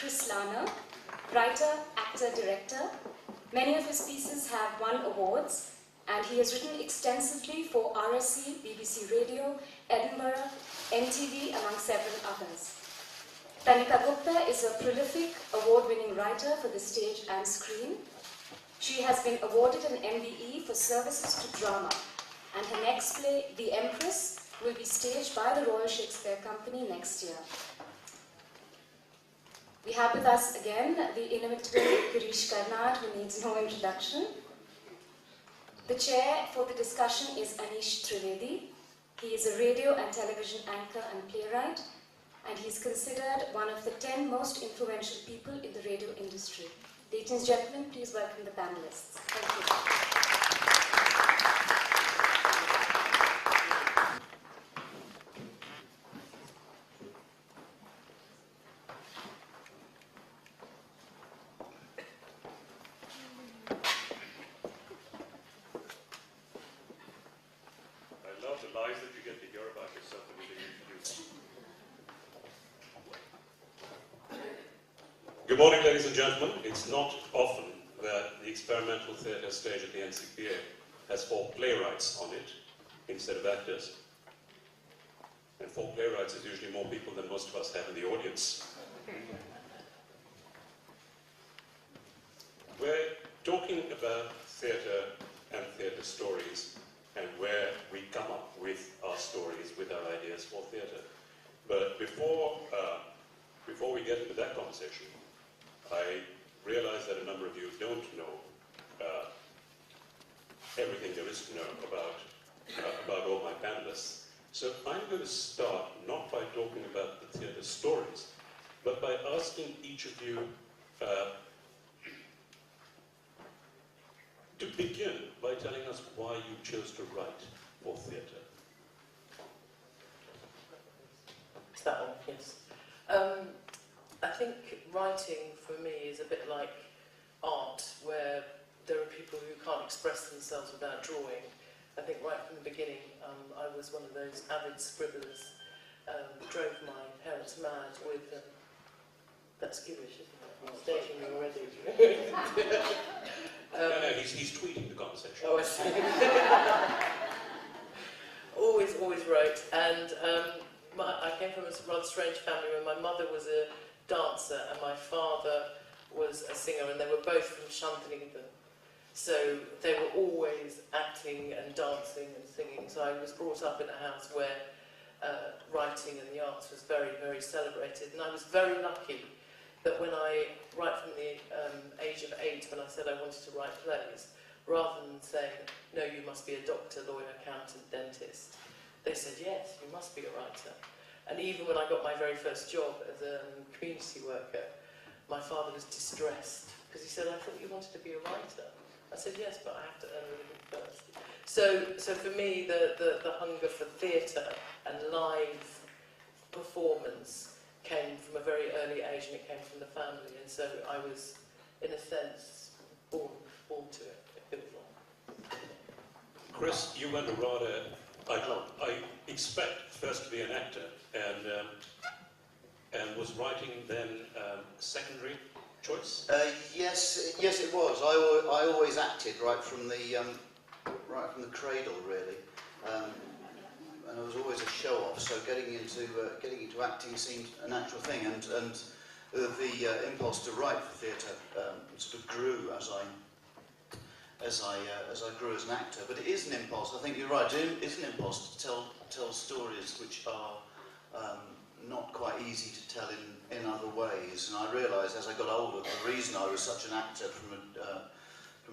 Chris Larner, writer, actor, director. Many of his pieces have won awards, and he has written extensively for RSC, BBC Radio, Edinburgh, NTV, among several others. Tanika Gupta is a prolific, award-winning writer for the stage and screen. She has been awarded an MBE for services to drama, and her next play, The Empress, will be staged by the Royal Shakespeare Company next year. We have with us again the inimitable Girish Karnad, who needs no introduction. The chair for the discussion is Anish Trivedi. He is a radio and television anchor and playwright, and he is considered one of the 10 most influential people in the radio industry. Ladies and gentlemen, please welcome the panelists. Thank you. Good morning, ladies and gentlemen. It's not often that the experimental theatre stage at the NCPA has 4 playwrights on it instead of actors. And 4 playwrights is usually more people than most of us have in the audience. We're talking about theatre and theatre stories and where we come up with our stories, with our ideas for theatre. But before we get into that conversation, I realize that a number of you don't know everything there is to know about all my panelists. So I'm going to start not by talking about the theatre stories, but by asking each of you to begin by telling us why you chose to write for theatre. Is that one? Yes. I think writing for me is a bit like art, where there are people who can't express themselves without drawing. I think right from the beginning, I was one of those avid scribblers, drove my parents mad with, that's Gibberish, isn't it? I'm stating me already. No, he's tweeting the conversation. Oh, I see. always wrote, and I came from a rather strange family where my mother was a dancer and my father was a singer, and they were both from Shantinington. So they were always acting and dancing and singing. So I was brought up in a house where writing and the arts was very, very celebrated. And I was very lucky that when right from the age of 8, when I said I wanted to write plays, rather than saying, no, you must be a doctor, lawyer, accountant, dentist, they said, yes, you must be a writer. And even when I got my very first job as a community worker, my father was distressed because he said, I thought you wanted to be a writer. I said, yes, but I have to earn a living first. So for me, the hunger for theatre and live performance came from a very early age, and it came from the family. And so I was, in a sense, born to it. It feels like. Chris, you went a rather... I expect first to be an actor, and was writing then secondary choice? Yes, it was. I always acted right from the cradle, really, and I was always a show-off. So getting into acting seemed a natural thing, and the impulse to write for theatre sort of grew as I grew as an actor. But it is an impulse. I think you're right. It is an impulse to tell stories which are not quite easy to tell in other ways. And I realised as I got older, the reason I was such an actor from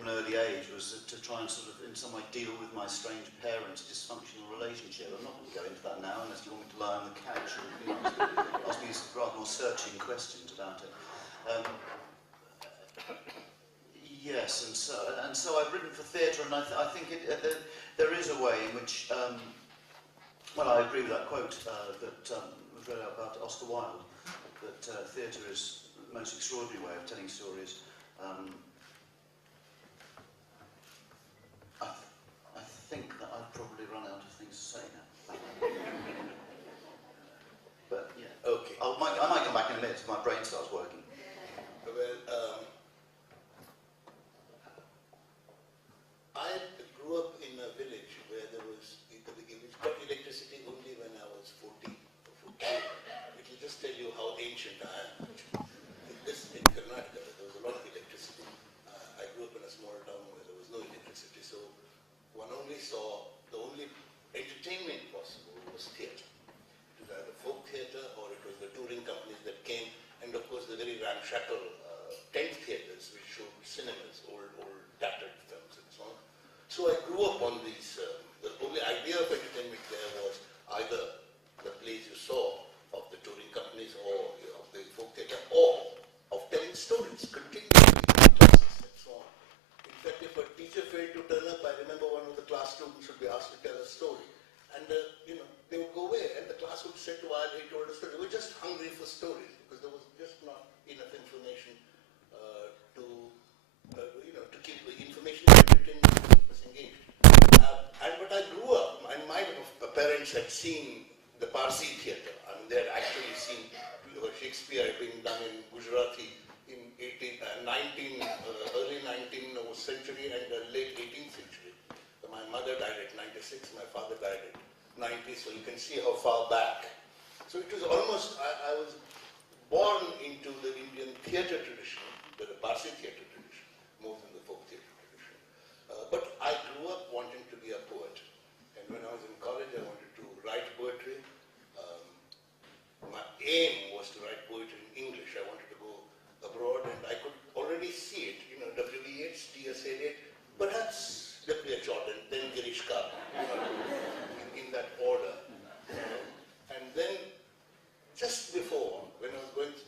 an early age was to try and sort of, in some way, deal with my strange parents' dysfunctional relationship. I'm not going to go into that now, unless you want me to lie on the couch and ask me some rather more searching questions about it. Yes, and so I've written for theatre, and I think there is a way in which, well, I agree with that quote that was read out about Oscar Wilde, that theatre is the most extraordinary way of telling stories. I think that I've probably run out of things to say now. But yeah, okay. I might come back in a minute if my brain starts working. only saw, the only entertainment possible was theatre. It was either folk theatre or it was the touring companies that came, and of course the very ramshackle tent theatres which showed cinemas, old tattered films and so on. So I grew up on these, the only idea of entertainment there was either the plays you saw of the touring companies or of the folk theatre, or of telling stories continuously in classes and so on. In fact, if a teacher failed to turn up, I remember one of the class students would be asked to tell a story. And, they would go away, and the class would say to us, he told a story. We were just hungry for stories, because there was just not enough information to keep the information entertainment to keep us engaged. But I grew up, and my parents had seen the Parsi theatre. I mean, they had actually seen Shakespeare being done in Gujarati in early 19th century and the late 18th century. So my mother died at 96, my father died at 90, so you can see how far back. So it was almost, I was born into the Indian theatre tradition, the Parsi theatre tradition, more than the folk theatre tradition. But I grew up wanting to be a poet. And when I was in college, I wanted to write poetry. My aim was to write poetry in English. I wanted to go abroad, and I could already see it. W.B. Yeats, T.S. Eliot, perhaps W.H. Auden, then Girish Karnad, in that order. And then, just before, when I was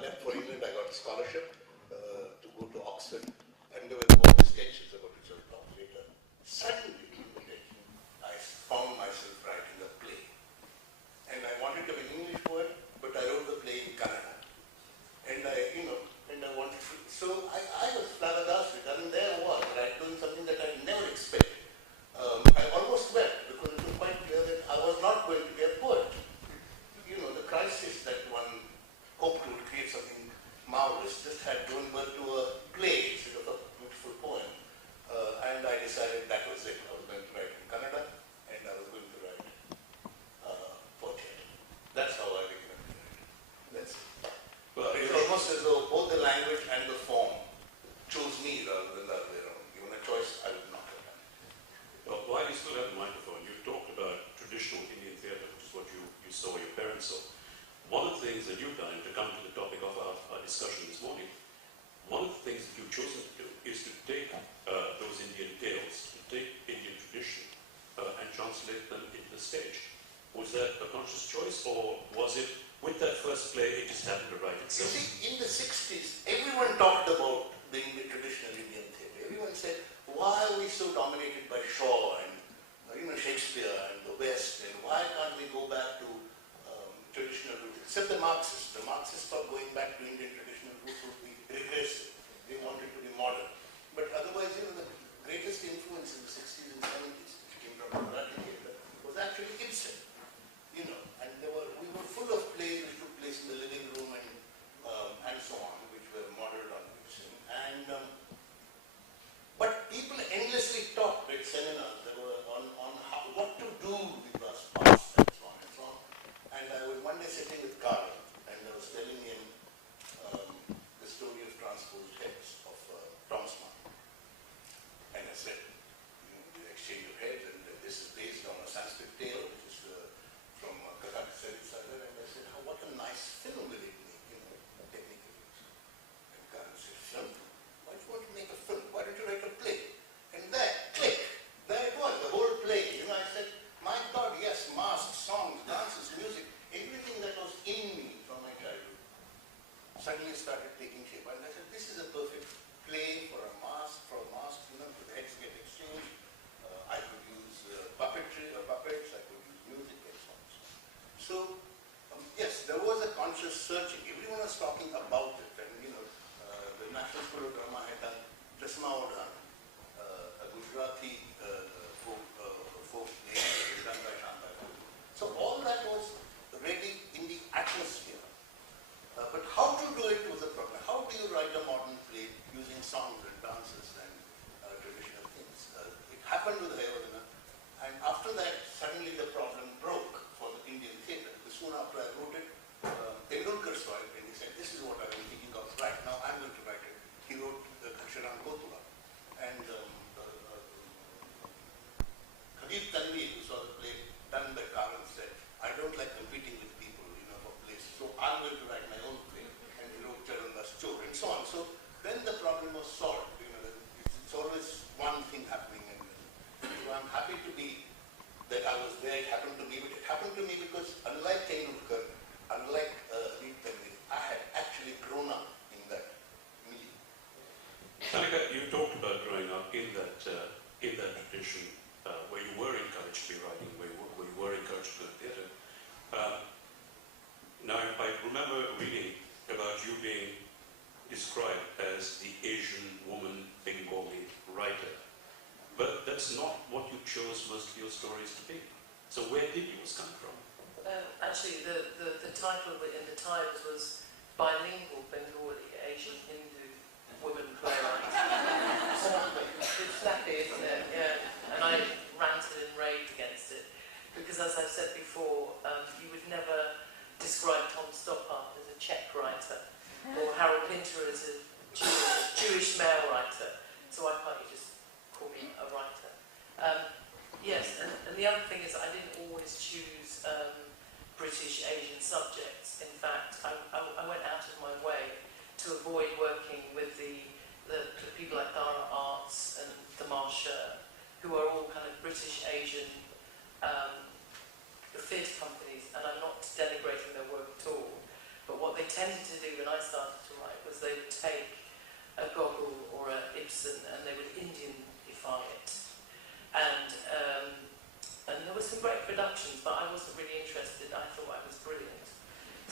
left for England, I got a scholarship to go to Oxford, and there were all the sketches about which I'll talk later. Suddenly, I found myself writing a play. And I wanted to be an English poet, but I wrote the play in Kannada. And I wanted to, so I was flabbergasted. I mean, there I was, right, doing something that I never expected. I almost wept because it was quite clear that I was not going to be a poet. The crisis that one hoped would create something marvelous just had given birth to a play instead of a beautiful poem. And I decided that was it. I was going to write in Kannada, and I was going to write for theatre. That's how I began to write. That's it. Well, it's almost as though both the language and the form chose me rather than the other way around. Given a choice, I would not have done it. Well, while you still have the microphone, you talked about traditional Indian theatre, which is what you saw your parents saw. One of the things that you've done, and to come to the topic of our discussion this morning, one of the things that you've chosen to do is to take those Indian tales, to take Indian tradition and translate them into the stage. Was that a conscious choice, or was it, with that first play, it just happened to write itself? You see, in the 60s, everyone talked about the traditional Indian theatre. Everyone said, why are we so dominated by Shaw and Shakespeare and the West, and why can't we go back to traditional roots? Except the Marxists. The Marxists thought going back to Indian traditional roots would be regressive. They wanted to be modern. But otherwise, the greatest influence in the 60s and 70s, which came from Gujarati theatre, was actually Ibsen. And we were full of plays which took place in the living room and so on, which were modeled on Ibsen. But people endlessly talked at seminars on what to do with us past and so on and so on. And I was one day sitting with Carl, and I was telling him the story of transposed heads of Thomas Friedman. And I said, the exchange of heads, and this is based on a Sanskrit tale, which is from Kakak Sadar. And I said, what a nice film will it make, technically. And Carl said, film? Why do you want to make a film? Why don't you write a play? And there, click, there it was, the whole play. I said, my God, yes, masks, songs, dances, music, everything that was in me from my childhood suddenly started taking shape. And I said, this is a perfect play for a mask, the heads get exchanged. I could use puppetry or puppets, I could use music and so on. So, yes, there was a conscious searching. Everyone was talking about it. And, the National School of Drama had done Jasma Odan, a Gujarati folk name done by Shanta. So all that was ready in the atmosphere. But how to do it was a problem. How do you write a modern play using songs and dances and traditional things? It happened with Hayavadana, and after that, suddenly the problem broke for the Indian theatre. Soon after I wrote it, Tendulkar saw it and he said, this is what I've been thinking of right now, I'm going to write it. He wrote Aksharam Kotula. And me that I was there, it happened to me, but it happened to me because unlike Tendulkar, unlike Avid, I had actually grown up in that milieu. Tanika, you talked about growing up in that tradition where you were encouraged to be writing, where you were encouraged to go to theatre. Now, I remember reading about you being described as the Asian woman Bengali writer, but that's not what you chose most of your stories to be. So where did yours come from? Actually, the title in the Times was Bilingual Bengali Asian Hindu Woman Playwright. It's snappy, isn't it? Yeah. And I ranted and raved against it because, as I've said before, you would never describe Tom Stoppard as a Czech writer or Harold Pinter as a Jewish male writer. So why can't you just call me a writer? Yes, and the other thing is I didn't always choose British Asian subjects. In fact, I went out of my way to avoid working with the people like Dara Arts and the Marsha, who are all kind of British Asian theatre companies, and I'm not denigrating their work at all. But what they tended to do when I started to write was they would take a Gogol or a Ibsen and they would Indianify it. And there were some great productions, but I wasn't really interested. I thought I was brilliant.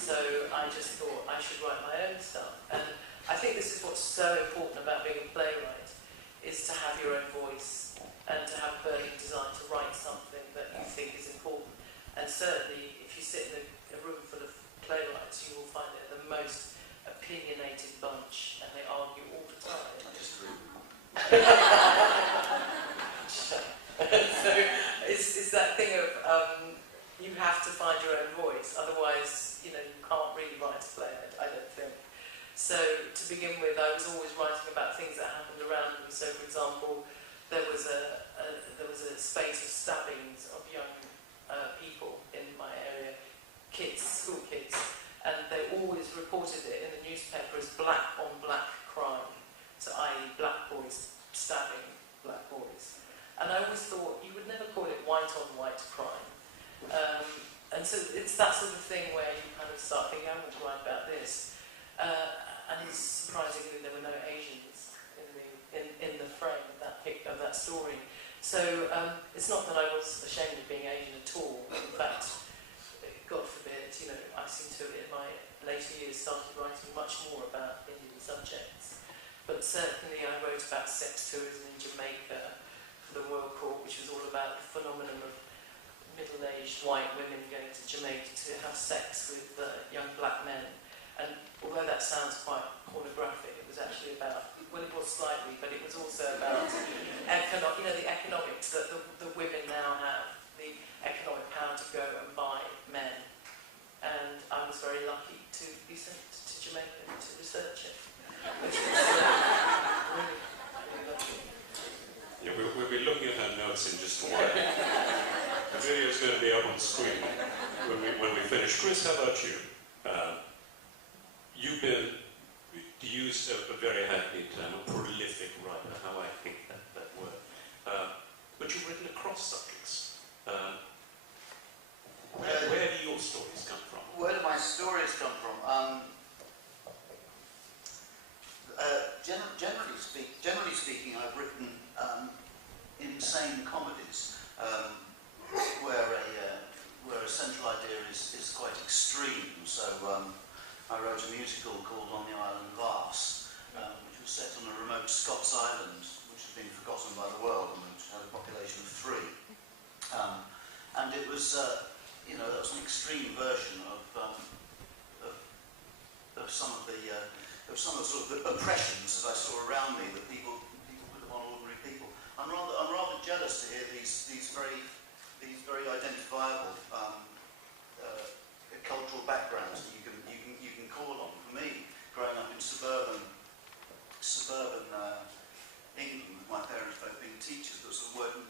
So I just thought I should write my own stuff. And I think this is what's so important about being a playwright, is to have your own voice and to have a burning desire to write something that you think is important. And certainly, if you sit in a room full of playwrights, you will find they're the most opinionated bunch, and they argue all the time. I disagree. So it's that thing of you have to find your own voice, otherwise, you can't really write a play, I don't think. So to begin with, I was always writing about things that happened around me. So, for example, there was a spate of stabbings of young people in my area, kids, school kids, and they always reported it in the newspaper as black on black crime, so i.e. black boys stabbing black boys. And I always thought you would never call it white on white crime. And so it's that sort of thing where you kind of start thinking, I want to write about this. And surprisingly, there were no Asians in the frame of that story. So it's not that I was ashamed of being Asian at all. In fact, God forbid, I seem to, in my later years, started writing much more about Indian subjects. But certainly I wrote about sex tourism in Jamaica for the Royal Court, which was all about the phenomenon of middle-aged white women going to Jamaica to have sex with young black men. And although that sounds quite pornographic, it was actually about, well, it was slightly, but it was also about the economics that the women now have, the economic power to go and buy men. And I was very lucky to be sent to Jamaica to research it, which was really, really lucky. Yeah, we'll be looking at our notes in just a while. The video is going to be up on the screen when we finish. Chris, how about you? You've been, to use a very hackneyed term, a prolific writer, how I hate that word. But you've written across subjects. Where do your stories come from? Where do my stories come from? Generally speaking, I've written insane comedies where a central idea is quite extreme. So I wrote a musical called On the Island Vass, which was set on a remote Scots island, which had been forgotten by the world and which had a population of 3. And it was, that was an extreme version of some of the sort of oppressions that I saw around me that people put upon ordinary people. I'm rather jealous to hear these very identifiable cultural backgrounds that you can call on. For me, growing up in suburban England, with my parents both being teachers, but sort of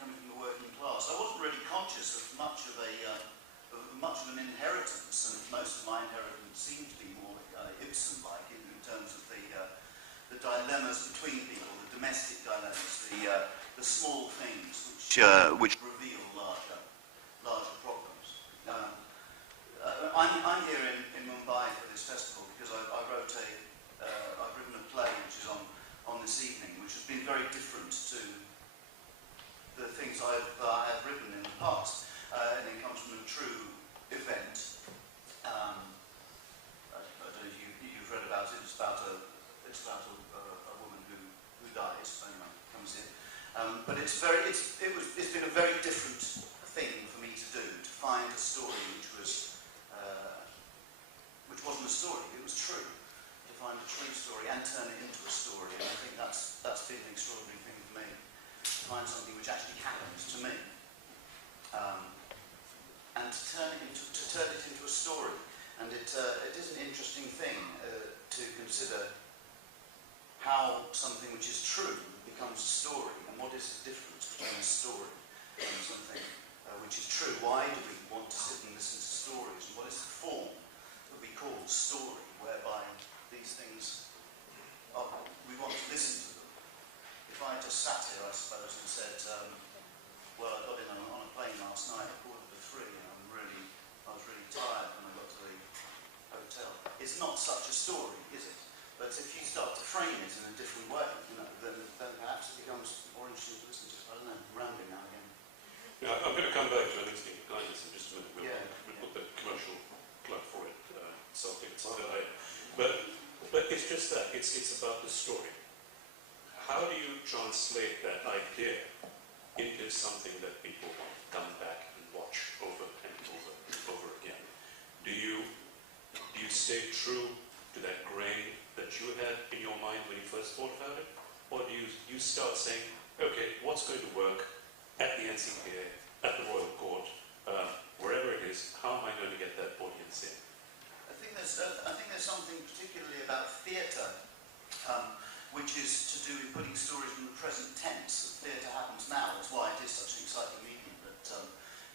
coming from the working class, I wasn't really conscious of much of an inheritance, and most of my inheritance seemed to be more Ibsen-like in terms of the dilemmas between people, the domestic dilemmas, the small things which grew I'm here in Mumbai for this festival because I've written a play which is on this evening, which has been very different to the things I have written in the past, and it comes from a true event. I don't know if you've read about it. It's about a woman who dies. Anyway, comes in. But it's been a very different thing for me to do, to find a story which wasn't a story, it was true. To find a true story and turn it into a story. And I think that's been an extraordinary thing for me. To find something which actually happens to me. And to turn it into a story. And it is an interesting thing to consider how something which is true becomes a story, and what is the difference between a story and something which is true. Why do we want to sit and listen to stories, and what is the form that we call story, whereby these things we want to listen to them. If I just sat here, I suppose, and said, well, I got in on a plane last night at 2:45, and I was really tired when I got to the hotel. It's not such a story, is it? But if you start to frame it in a different way, then perhaps it becomes more interesting to listen to. I don't know, rambling now again. Yeah, I'm going to come back to an instinct of kindness in just a minute. We'll put the commercial plug for it, something aside. But it's just that. It's about the story. How do you translate that idea into something that people come back and watch over and over and over again? Do you stay true to that grain that you had in your mind when you first thought about it? Or do you start saying, okay, what's going to work at the NCPA, at the Royal Court, wherever it is, how am I going to get that audience in? I think there's something particularly about theatre, which is to do with putting stories in the present tense. Theatre happens now, that's why it is such an exciting medium, but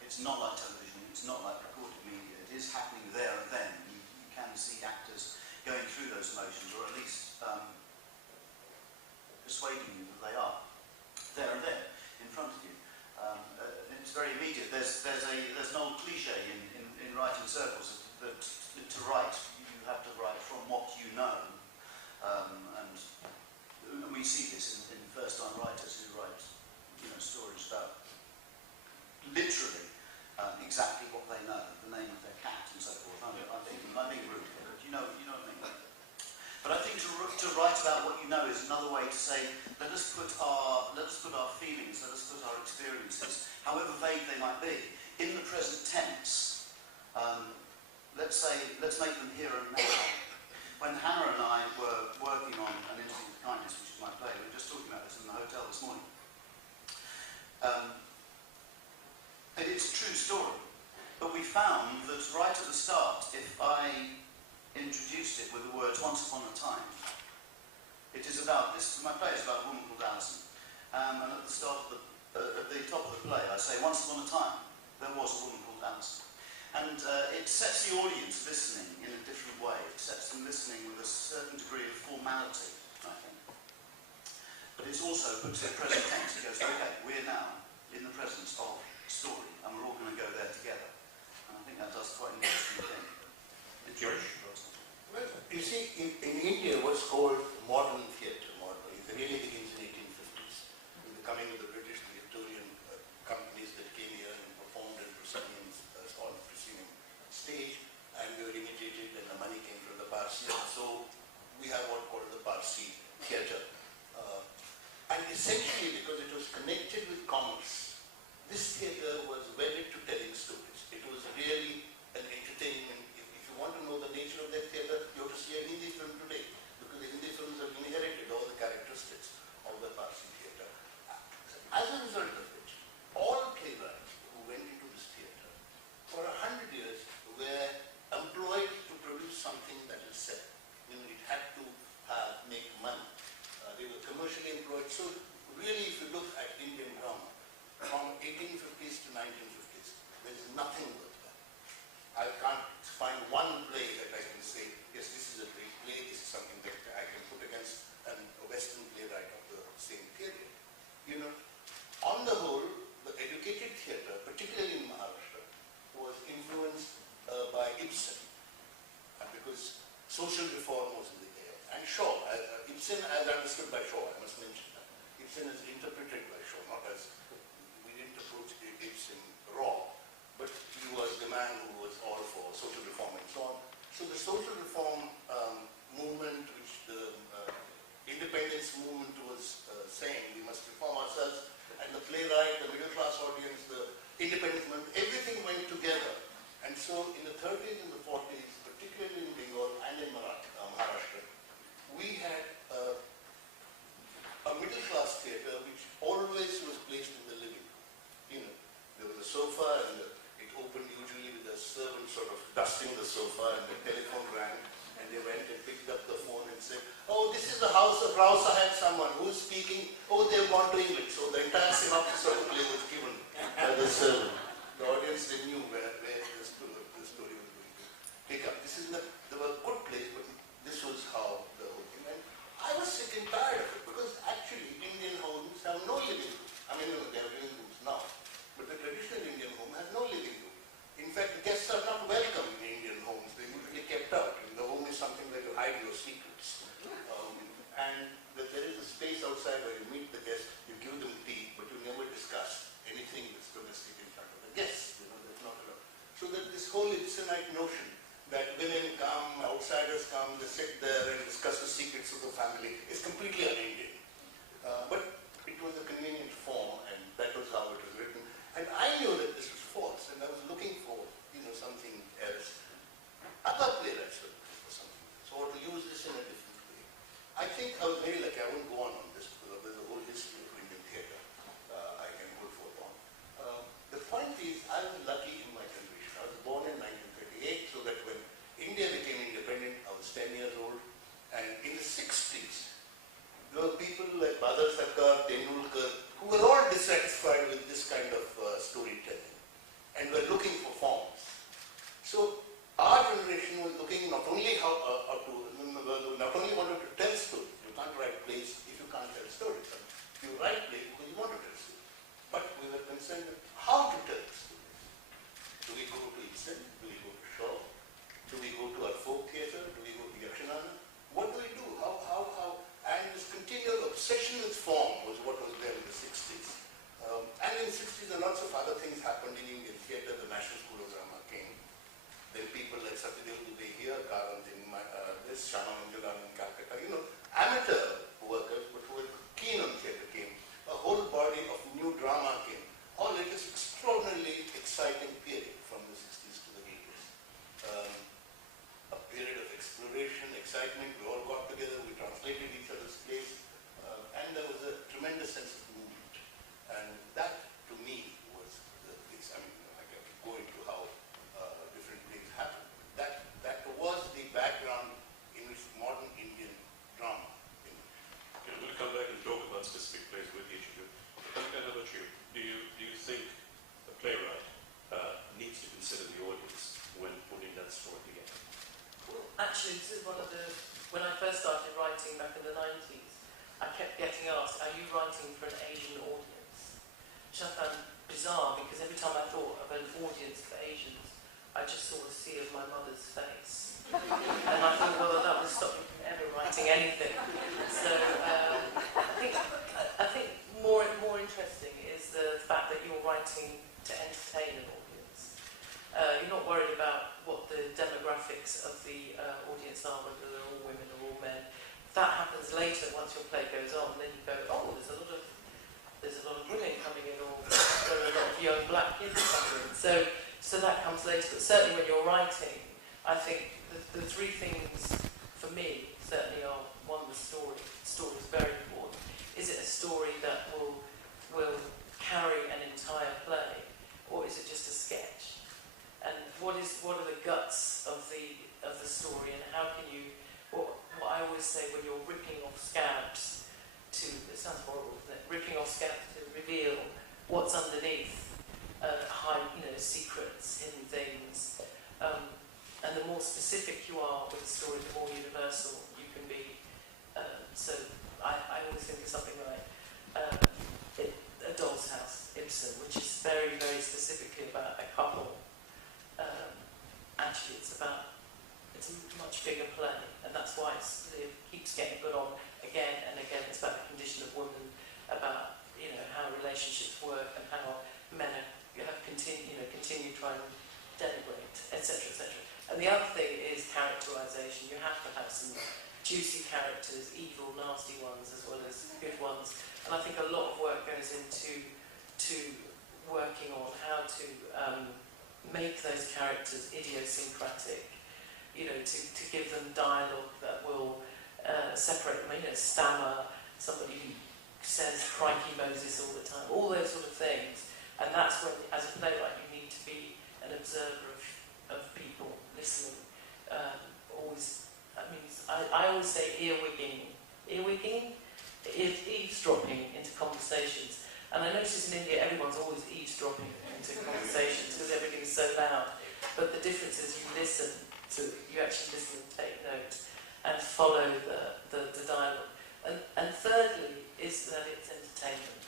it's not like television, it's not like recorded media, it is happening there and then. You can see actors going through those emotions, or at least persuading you that they are there and then, in front of you. It's very immediate. There's an old cliche in writing circles that to write, you have to write from what you know. And we see this in first-time writers who write stories about literally exactly what they know, the name of their cat and so forth. I'm being rude, but you know what I mean. But I think to write about what you know is another way to say, let us put our feelings, let us put our experiences, however vague they might be, in the present tense. Let's make them here and now. When Hannah and I were working on An Instinct of Kindness, which is my play, we were just talking about this in the hotel this morning. It's a true story, but we found that right at the start, if I introduced it with the words "once upon a time," it is about this. My play is about a woman called Alison, and at the start of at the top of the play, I say, "Once upon a time, there was a woman called Alison," and it sets the audience listening in a different way. It sets them listening with a certain degree of formality, I think. But it also puts the present tense. It goes, "Okay, we're now in the presence of story, and we're all going to go there together." And I think that does quite an interesting thing. Well, you see, in India, what's called modern theatre, it really begins in the 1850s, with the coming of the British, the Victorian companies that came here and performed on preceding stage, and we were imitated, and the money came from the Parsi. So we have what's called the Parsi theatre. And essentially, because it was connected with commerce, this theatre was wedded to telling stories. It was really an entertainment. If you want to know the nature of that theatre, you have to see a Hindi film today, because the Hindi films have inherited all the characteristics of the Parsi theatre. As a result of which, all playwrights who went into this theatre for 100 years were employed to produce something that is said. It had to make money. They were commercially employed. So really, if you look at Indian drama, from 1850s to 1950s, there is nothing worth that. I can't find one play that I can say, yes, this is a great play, this is something that I can put against a Western playwright of the same period. On the whole, the educated theatre, particularly in Maharashtra, was influenced by Ibsen. social reform movement, which the independence movement was saying, we must reform ourselves, and the playwright, the middle class audience, the independence movement, everything went together. And so in the 30s and the 40s, particularly in Bengal and in Maharashtra, we had a middle class theatre which always was placed in the living room. You know, there was a sofa and it opened usually with a servant sort of dusting the sofa, and the telephone rang, and they went and picked up the phone and said, oh, this is the house of Rao Sahib, someone who's speaking, oh, they've gone to English. So the entire synopsis of the play was given by the servant. The audience, they knew where the story was going to pick up. There were good plays, but this was how the whole thing went. I was sick and tired of it, because actually Indian homes have no living room. I mean, they have living rooms now, but the traditional Indian home has no living room. In fact, the guests are not welcome in Indian homes. They're usually kept out. And the home is something where you hide your secrets. And that there is a space outside where you meet the guests, you give them tea, but you never discuss anything that's domestic in front of the guests. You know, that's not allowed. So that this whole Ibsenite notion that women come, outsiders come, they sit there and discuss the secrets of the family is completely un-Indian. But it was a convenient form, and that was how it was written. And I knew that this was false, and I was looking for, you know, something else. Other playwrights were looking for something else, or to use this in a different way. I think I was very lucky. I won't go on this, because there's a whole history of Indian theatre I can put forth on. The point is, I was lucky in my generation. I was born in 1938, so that when India became independent, I was 10 years old. And in the 60s, there were people like Badar Sarkar, Tendulkar, who were all dissatisfied with this kind of storytelling and were looking for forms. So our generation was looking not only not only wanted to tell stories. You can't write plays if you can't tell stories. You write plays because you want to tell stories. But we were concerned with how to tell stories. Do we go to Ibsen? Do we go to Shaw? Do we go to our folk theatre? Do we go to Yakshanana? What do we do? How? And this continual obsession with form was what was there in the 60s. And in the 60s, lots of other things happened in Indian theatre. The National School of Drama came. Then people like Satyadev Dubey here, Karant in this, Shama Manjulan in Calcutta, you know, amateur workers, but who were keen on theatre came. A whole body of new drama came. All it is extraordinarily exciting period from the 60s to the 80s. A period of exploration, excitement. We all got together, we translated each other's plays, and there was a tremendous sense of movement. And that, to me, was I can go into how different things happen. That was the background in which modern Indian drama. I'm going to come back and talk about specific plays with each of you. But how about you? Do you think a playwright needs to consider the audience when putting that story together? Well, actually, this is one of the... When I first started writing back in the 90s, I kept getting asked, are you writing for an Asian audience? Which I found bizarre, because every time I thought of an audience for Asians, I just saw a sea of my mother's face. And I thought, well, that would stop me from ever writing anything. So I think more interesting is the fact that you're writing to entertain an audience. You're not worried about what the demographics of the audience are, whether they're all women or all men. That happens later once your play goes on. Then you go, oh, there's a lot of women coming in, or there are a lot of young black kids coming in. So that comes later. But certainly when you're writing, I think the three things for me certainly are: one, the story. The story is very important. Is it a story that will carry an entire play, or is it just a sketch? And what are the guts of the story, and how can you? What I always say, when you're ripping off scabs it sounds horrible, isn't it? Ripping off scabs to reveal what's underneath, secrets, hidden things. And the more specific you are with the story, the more universal you can be. So I always think of something like A Doll's House, Ibsen, which is very, very specifically about a couple. Actually, it's a much bigger play, and that's why it keeps getting put on again and again. It's about the condition of women, about how relationships work, and how men have continued trying to denigrate, etc., etc. And And the other thing is characterisation. You have to have some juicy characters, evil, nasty ones, as well as good ones. And I think a lot of work goes into working on how to make those characters idiosyncratic, you know, to give them dialogue that will separate them, you know, stammer, somebody who says crikey Moses all the time, all those sort of things. And that's when, as a playwright, you need to be an observer of people, listening. Always, I mean, I always say earwigging, eavesdropping into conversations. And I notice in India everyone's always eavesdropping into conversations because everything is so loud. But the difference is you actually listen and take note and follow the dialogue. And thirdly is that it's entertainment.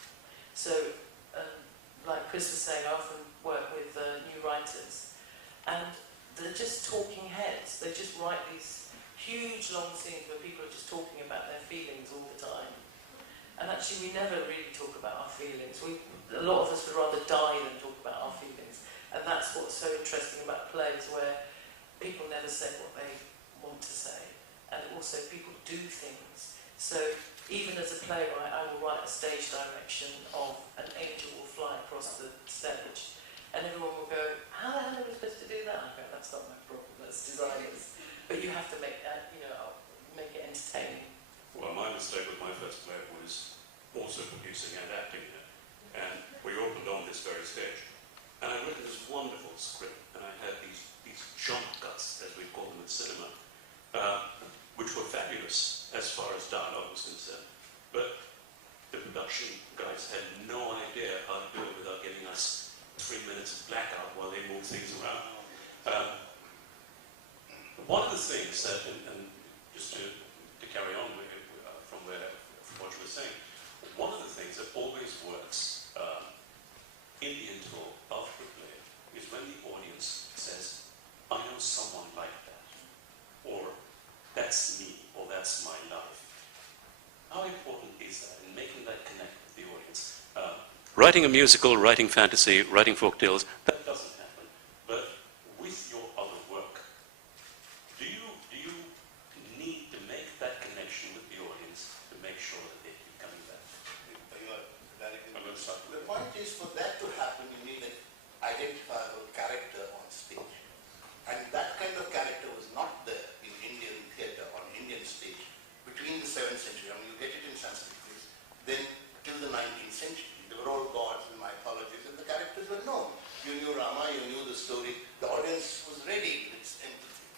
So, like Chris was saying, I often work with new writers, and they're just talking heads. They just write these huge long scenes where people are just talking about their feelings all the time. And actually we never really talk about our feelings. A lot of us would rather die than talk about our feelings. And that's what's so interesting about plays, where people never say what they want to say. And also people do things. So even as a playwright, I will write a stage direction of an angel will fly across the stage. And everyone will go, how the hell are we supposed to do that? I go, that's not my problem, that's designers. But you have to make that, you know, make it entertaining. Well, my mistake with my first play was also producing and acting in it. And we opened on this very stage. And I written this wonderful script, and I had these jump cuts, as we call them in cinema, which were fabulous as far as dialogue was concerned. But the production guys had no idea how to do it without giving us 3 minutes of blackout while they move things around. One of the things that, and just to carry on from what you were saying, one of the things that always works in the interval of the play is when the audience says, I know someone like that, or that's me, or that's my life. How important is that in making that connect with the audience? Writing a musical, writing fantasy, writing folk tales, that doesn't happen. But with your other work, do you need to make that connection with the audience to make sure that they keep coming back? The point is, for that to happen, you need an identifiable character on stage. And that kind of character was not there in Indian theatre, on Indian stage, between the 7th century, I mean, you get it in Sanskrit plays, then till the 19th century. They were all gods and mythologies, and the characters were known. You knew Rama, you knew the story, the audience was ready with its empathy.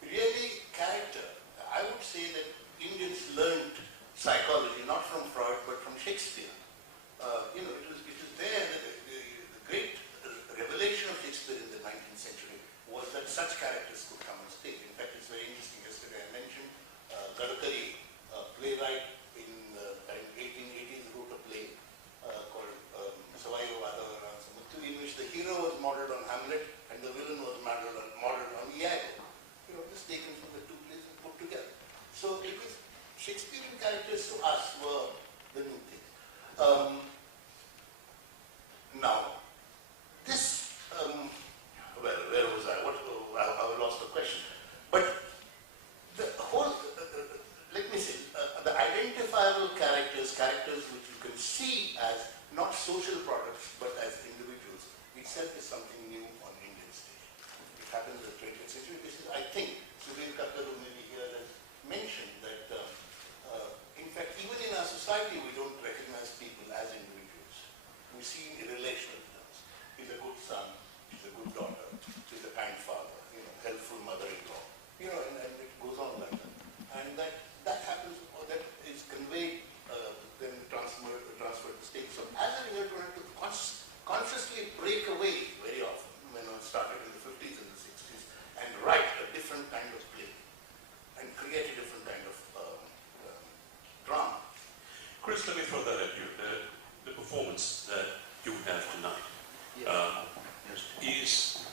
Really, character, I would say that Indians learned psychology, not from Freud, but from Shakespeare. You know, it was there, the great revelation of Shakespeare in the 19th century was that such characters could come on stage. In fact, it's very interesting. Yesterday I mentioned Gadkari, a playwright in the 1880s, wrote a play called Savaiva Vadavara Samuttu, in which the hero was modeled on Hamlet and the villain was modeled on Iago. You know, just taken from the two plays and put together. So it was Shakespearean characters to us were the new thing. Now, this, well, where was I? I lost the question. But the whole, let me say, the identifiable characters which you can see as not social products, but as individuals, itself is something new on Indian stage. It happens in the 20th century. This is, I think, Sudhir Kakkar, who may be here, has mentioned that, in fact, even in our society, we don't recognize people as individuals. We see in relational terms. He's a good son, she's a good daughter, she's a kind father, you know, helpful mother-in-law, you know, and it goes on like that. And that happens, or that is conveyed, then transferred to stage. So as a result, we have to consciously break away very often, when I started in the 50s and the 60s, and write a different kind of play, and create a different kind of drama. Chris, let me throw that at you. The performance that you have tonight is,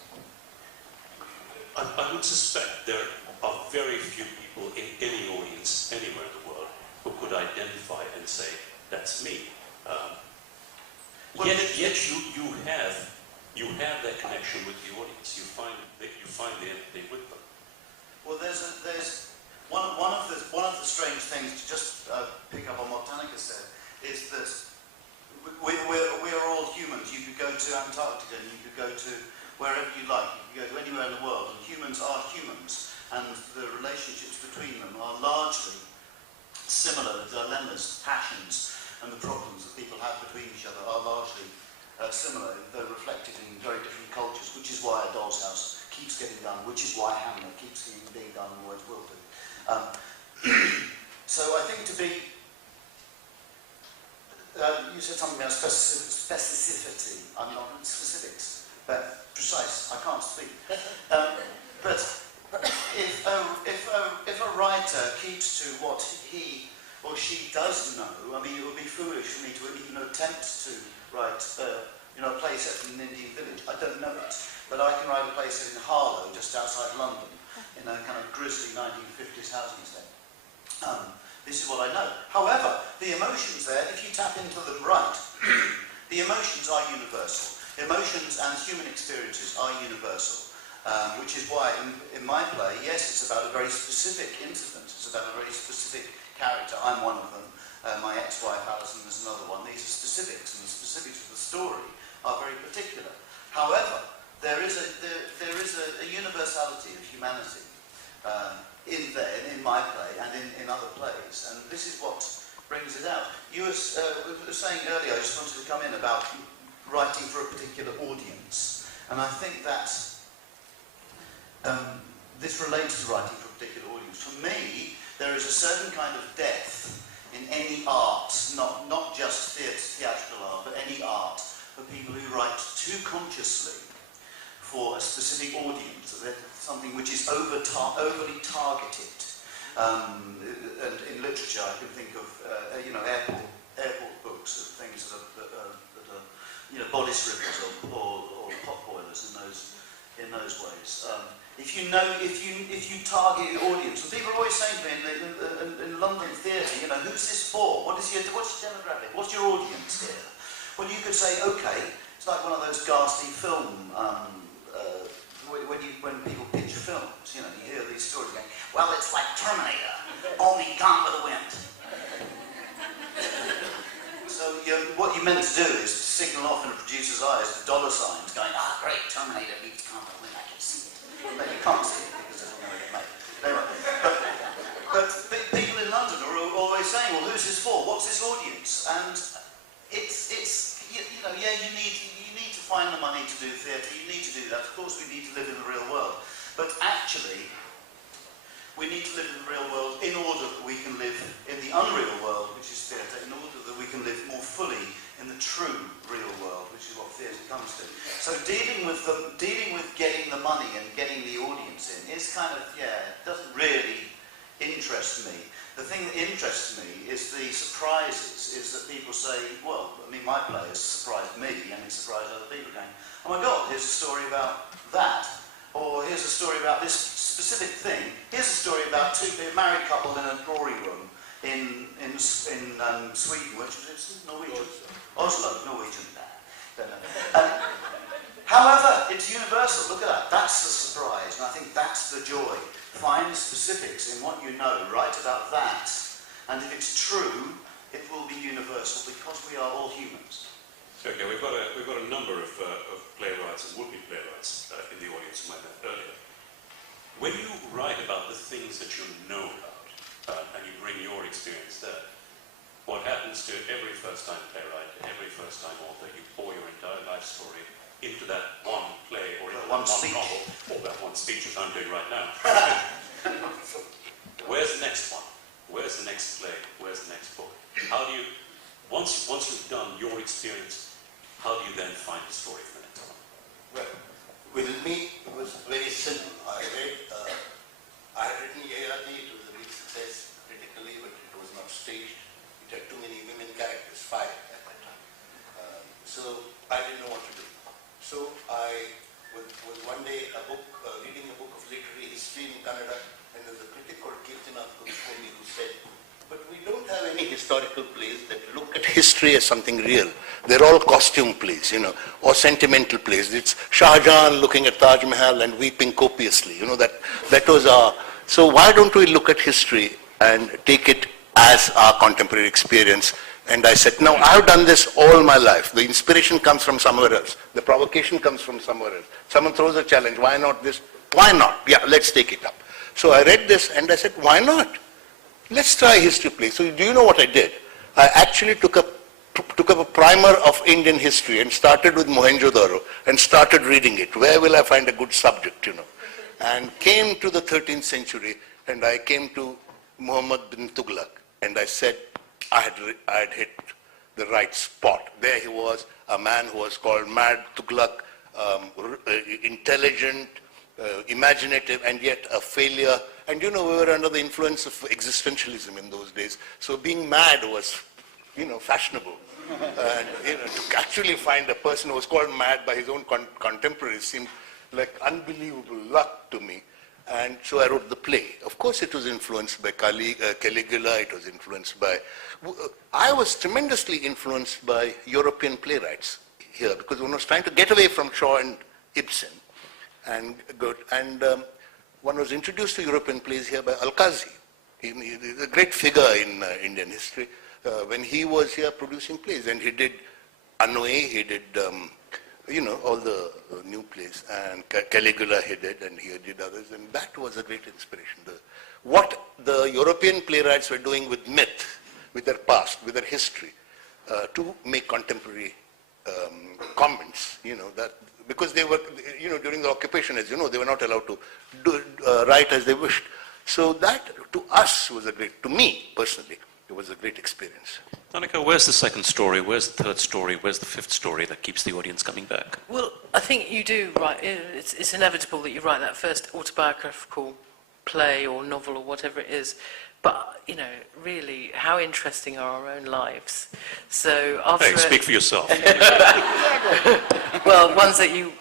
I would suspect there are very few people in any audience anywhere in the world who could identify and say, that's me. Yet you have you have that connection with the audience. You find the empathy with them. Well, there's one of the strange things, to just pick up on what Tanika said, is that we're all humans. You could go to Antarctica and you could go to wherever you like. You could go to anywhere in the world, and humans are humans, and the relationships between them are largely similar. The dilemmas, passions, and the problems that people have between each other are largely similar, though reflected in very different cultures, which is why A Doll's House keeps getting done, which is why Hamlet keeps being done and always will do. So I think to be, you said something about specificity. I'm not specifics, but precise. I can't speak. But if a writer keeps to what he or she does know, I mean, it would be foolish for me to even attempt to write, a play set in an Indian village. I don't know it, but I can write a play set in Harlow, just outside London, in a kind of grisly 1950s housing estate. This is what I know. However, the emotions there, if you tap into them right, the emotions are universal. Emotions and human experiences are universal, which is why in my play, yes, it's about a very specific incident. It's about a very specific character. I'm one of them. My ex-wife Alison is another one. These are specifics, and the specifics of the story are very particular. However, there is a universality of humanity in my play and in other plays, and this is what brings it out. You were saying earlier, I just wanted to come in about writing for a particular audience, and I think that this relates to writing for a particular audience. For me, there is a certain kind of depth in any art, not just theatrical art, but any art, for people who write too consciously for a specific audience, something which is overly targeted. And in literature, I can think of airport books of things that are bodice rippers or pot boilers in those ways. If you target your audience, and people are always saying to me in London theatre, who's this for? What's your demographic? What's your audience here? Well, you could say, okay, it's like one of those ghastly film, when people pitch films, you hear these stories going, well, it's like Terminator, only Gone with the Wind. So what you meant to do is signal off in a producer's eyes the dollar signs going, great, Terminator beats Gone with the Wind, I can see it. But you can't see it because it's not going to get made. Anyway, but people in London are always saying, well, who's this for? What's this audience? And you need to find the money to do theatre. You need to do that. Of course, we need to live in the real world. But actually, we need to live in the real world in order that we can live in the unreal world, which is theatre, in order that we can live more fully in the true real world, which is what theatre comes to. So dealing with getting the money and getting the audience in is kind of, it doesn't really interest me. The thing that interests me is the surprises, is that people say, well, I mean, my play has surprised me and it's surprised other people going, oh my God, here's a story about that. Or here's a story about this specific thing. Here's a story about a married couple in a drawing room in Sweden, which is Norwegian. Oslo, Norwegian. However, it's universal. Look at that. That's the surprise, and I think that's the joy. Find specifics in what you know. Write about that, and if it's true, it will be universal because we are all humans. Okay, we've got a number of playwrights and would-be playwrights in the audience who I met earlier. When you write about the things that you know about, and you bring your experience there, what happens to every first-time playwright, every first-time author, you pour your entire life story into that one play, or into one novel, or that one speech that I'm doing right now. Where's the next one? Where's the next play? Where's the next book? How do you, once you've done your experience, how do you then find the story for the next one? Well, with me, it was very simple. I had written Yayati, it was a big success critically, but it was not staged. It had too many women characters, 5 at that time. So I didn't know what to do. So I was one day reading a book of literary history in Kannada, and there was a critic called Kirtinath Gopani who said, But we don't have any historical plays that look at history as something real. They're all costume plays, or sentimental plays. It's Shah Jahan looking at Taj Mahal and weeping copiously. That was our... So why don't we look at history and take it as our contemporary experience? And I said, no, I've done this all my life. The inspiration comes from somewhere else. The provocation comes from somewhere else. Someone throws a challenge. Why not this? Why not? Yeah, let's take it up. So I read this and I said, why not? Let's try history play. So do you know what I did? I actually took up a primer of Indian history and started with Mohenjo-daro and started reading it. Where will I find a good subject, And came to the 13th century and I came to Muhammad bin Tughlaq and I said I had hit the right spot. There he was, a man who was called Mad Tughlaq, intelligent, imaginative, and yet a failure. And we were under the influence of existentialism in those days. So being mad was, fashionable. And to actually find a person who was called mad by his own contemporaries seemed like unbelievable luck to me. And so I wrote the play. Of course it was influenced by Caligula, it was influenced by... I was tremendously influenced by European playwrights here because one was trying to get away from Shaw and Ibsen. And one was introduced to European plays here by Al-Qazi. He's a great figure in Indian history. When he was here producing plays, and he did Anouilh, he did, all the new plays, and Caligula he did, and he did others, and that was a great inspiration. What the European playwrights were doing with myth, with their past, with their history, to make contemporary comments, that because they were, during the occupation, as you know, they were not allowed to write as they wished. So that, to us, was to me personally, it was a great experience. Dharker, where's the second story? Where's the third story? Where's the fifth story that keeps the audience coming back? Well, I think you do write. It's inevitable that you write that first autobiographical play or novel or whatever it is. But, really, how interesting are our own lives? So after... Hey, speak for yourself. Well, ones that you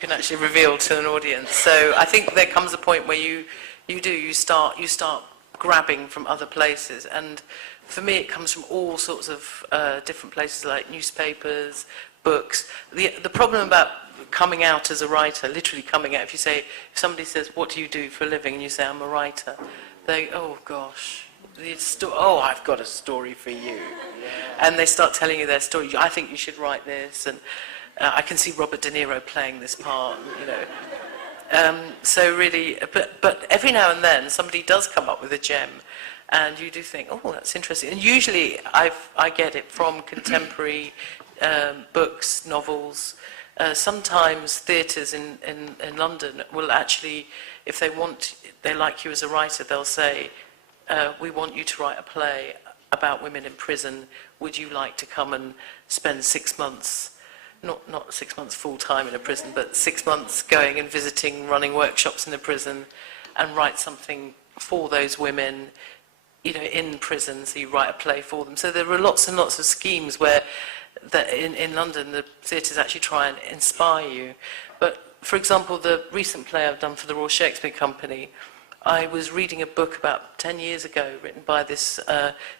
can actually reveal to an audience. So I think there comes a point where you start grabbing from other places. And for me, it comes from all sorts of different places, like newspapers, books. The problem about coming out as a writer, literally coming out, if somebody says, what do you do for a living? And you say, I'm a writer. They, oh gosh, I've got a story for you. Yeah. And they start telling you their story. I think you should write this. And I can see Robert De Niro playing this part, So really, but every now and then somebody does come up with a gem. And you do think, oh, that's interesting. And usually I get it from contemporary books, novels. Sometimes theatres in London will actually, if they like you as a writer, they'll say, we want you to write a play about women in prison. Would you like to come and spend 6 months, not 6 months full-time in a prison, but 6 months going and visiting, running workshops in a prison, and write something for those women, in prison, so you write a play for them. So there are lots and lots of schemes where in London the theatres actually try and inspire you. But, for example, the recent play I've done for the Royal Shakespeare Company, I was reading a book about 10 years ago written by this,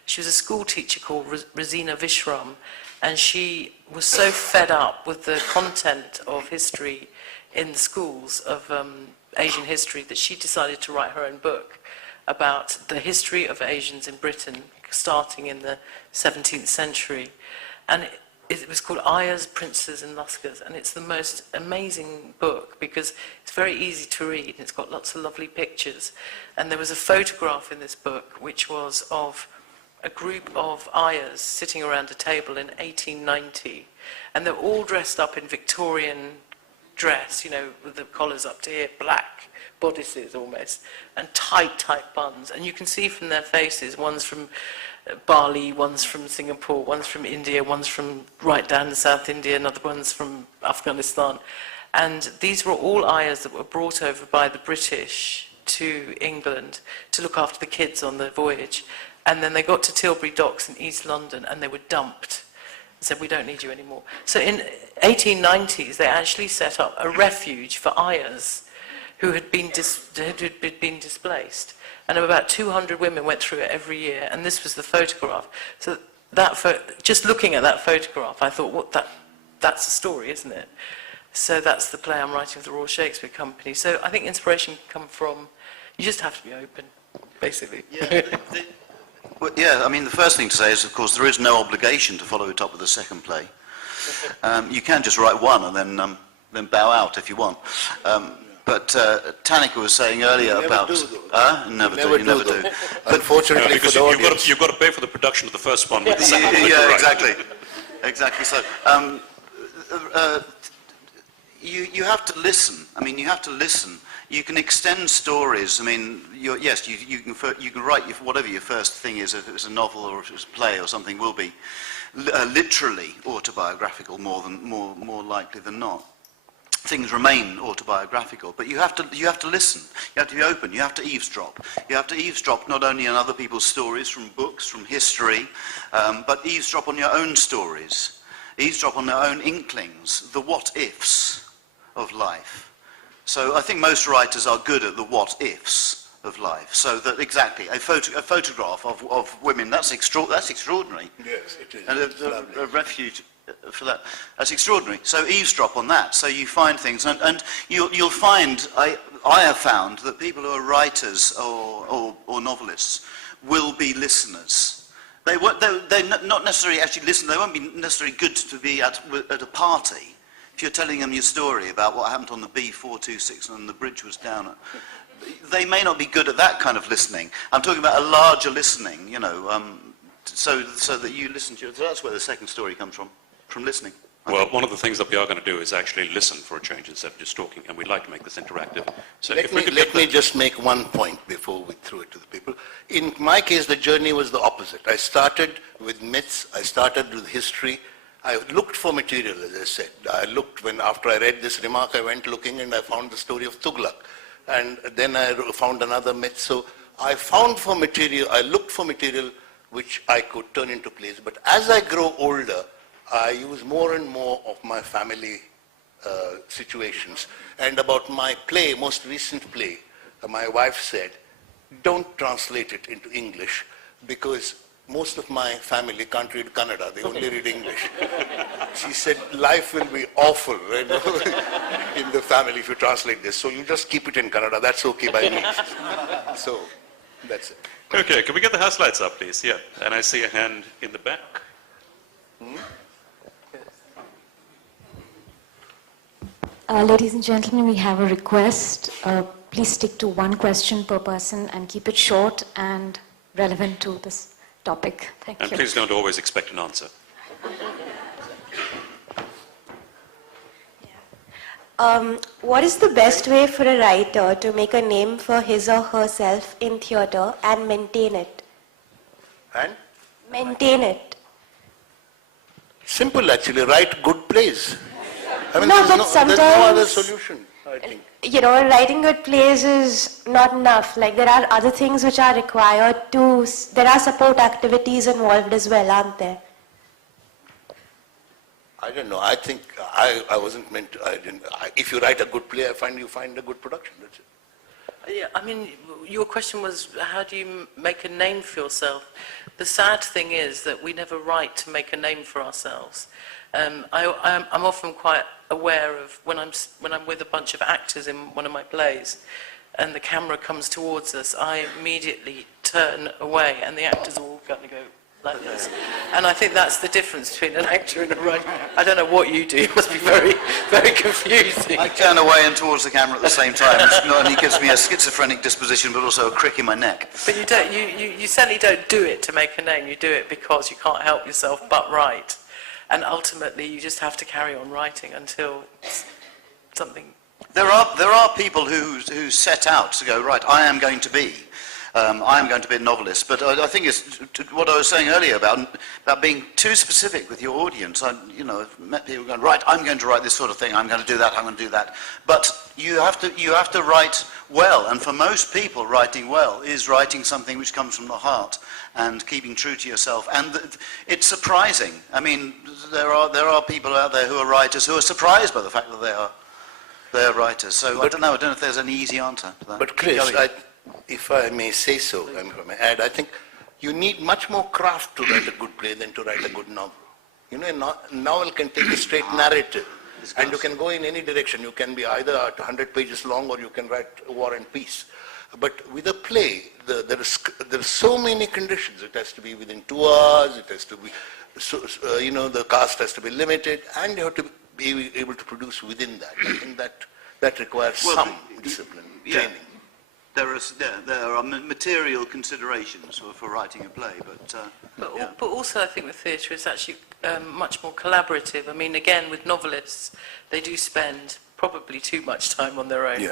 she was a school teacher called Rosina Vishram, and she was so fed up with the content of history in the schools of Asian history that she decided to write her own book about the history of Asians in Britain starting in the 17th century. And it was called Ayahs, Princes and Lascars, and it's the most amazing book because it's very easy to read and it's got lots of lovely pictures. And there was a photograph in this book which was of a group of ayahs sitting around a table in 1890, and they're all dressed up in Victorian dress, with the collars up to here, black bodices almost, and tight buns. And you can see from their faces, one's from Bali, one's from Singapore, one's from India, one's from right down in South India, another one's from Afghanistan. And these were all ayahs that were brought over by the British to England to look after the kids on the voyage. And then they got to Tilbury Docks in East London and they were dumped and said, we don't need you anymore. So in 1890s, they actually set up a refuge for ayahs who had been displaced. And about 200 women went through it every year, and this was the photograph. So just looking at that photograph, I thought, that's a story, isn't it? So that's the play I'm writing with the Royal Shakespeare Company. So I think inspiration can come from, you just have to be open, basically. Yeah, I mean, the first thing to say is, of course, there is no obligation to follow it up with a second play. You can just write one and then bow out if you want. But Tanika was saying earlier about... You never do. Unfortunately for the audience. You've got to pay for the production of the first one. With the second one. Yeah, Right. exactly. So you have to listen. I mean, you have to listen. You can extend stories. I mean, you can write whatever your first thing is, if it's a novel or if it's a play or something, will be literally autobiographical more likely than not. Things remain autobiographical, but you have to listen. You have to be open. You have to eavesdrop. You have to eavesdrop not only on other people's stories from books, from history, but eavesdrop on your own stories. Eavesdrop on their own inklings, the what-ifs of life. So I think most writers are good at the what-ifs of life. So that exactly a photograph of women, that's extraordinary. Yes, it is. And a refuge for that. That's extraordinary. So eavesdrop on that. So you find things, and you'll find. I have found that people who are writers or novelists will be listeners. They're not necessarily actually listen. They won't be necessarily good to be at a party if you're telling them your story about what happened on the B426 and the bridge was down. They may not be good at that kind of listening. I'm talking about a larger listening, so that you listen to it. So that's where the second story comes from listening. Well, one of the things that we are going to do is actually listen for a change instead of just talking, and we'd like to make this interactive. So let me just make one point before we throw it to the people. In my case, the journey was the opposite. I started with myths, I started with history. I looked for material, as I said. After I read this remark, I went looking and I found the story of Tughlaq. And then I found another myth. So I looked for material which I could turn into plays. But as I grow older, I use more and more of my family situations. And about my play, most recent play, my wife said, don't translate it into English because most of my family can't read Kannada, they only read English. She said, life will be awful in the family if you translate this. So you just keep it in Kannada, that's okay by me. So, that's it. Okay, can we get the house lights up, please? Yeah, and I see a hand in the back. Ladies and gentlemen, we have a request. Please stick to one question per person and keep it short and relevant to this topic. Thank you. And please don't always expect an answer. What is the best way for a writer to make a name for his or herself in theatre and maintain it? And? Maintain it. Simple actually, write good plays. I mean, No, but there's no other sometimes- solution, I think. Writing good plays is not enough. Like, there are other things which are required too. There are support activities involved as well, aren't there? I don't know. I think I wasn't meant to, if you write a good play, you find a good production. That's it. Yeah, I mean, your question was, how do you make a name for yourself? The sad thing is that we never write to make a name for ourselves. I'm often quite aware of when I'm with a bunch of actors in one of my plays, and the camera comes towards us, I immediately turn away, and the actors are all going to go like this. And I think that's the difference between an actor and a writer. I don't know what you do. It must be very, very confusing. I turn away and towards the camera at the same time, which not only gives me a schizophrenic disposition, but also a crick in my neck. But you certainly don't do it to make a name. You do it because you can't help yourself but write. And ultimately, you just have to carry on writing until something... There are people who set out to go, right, I am going to be a novelist, but I think it's what I was saying earlier about being too specific with your audience. I've met people going, right, I'm going to write this sort of thing, I'm going to do that, I'm going to do that. But you have to write well, and for most people, writing well is writing something which comes from the heart and keeping true to yourself. And it's surprising. I mean, there are people out there who are writers who are surprised by the fact that they are They're writers. So I don't know if there's an easy answer to that. But Keep Chris, going. if I may say so, and if I may add, I think you need much more craft to write a good play than to write a good novel. You know, a novel can take a straight narrative, and you can go in any direction. You can be either 100 pages long, or you can write War and Peace. But with a play, there are so many conditions. It has to be within 2 hours. It has to be, the cast has to be limited, and you have to be able to produce within that. I think that requires some discipline, training. There are material considerations for writing a play, But also I think with theatre it's actually much more collaborative. I mean, again, with novelists, they do spend probably too much time on their own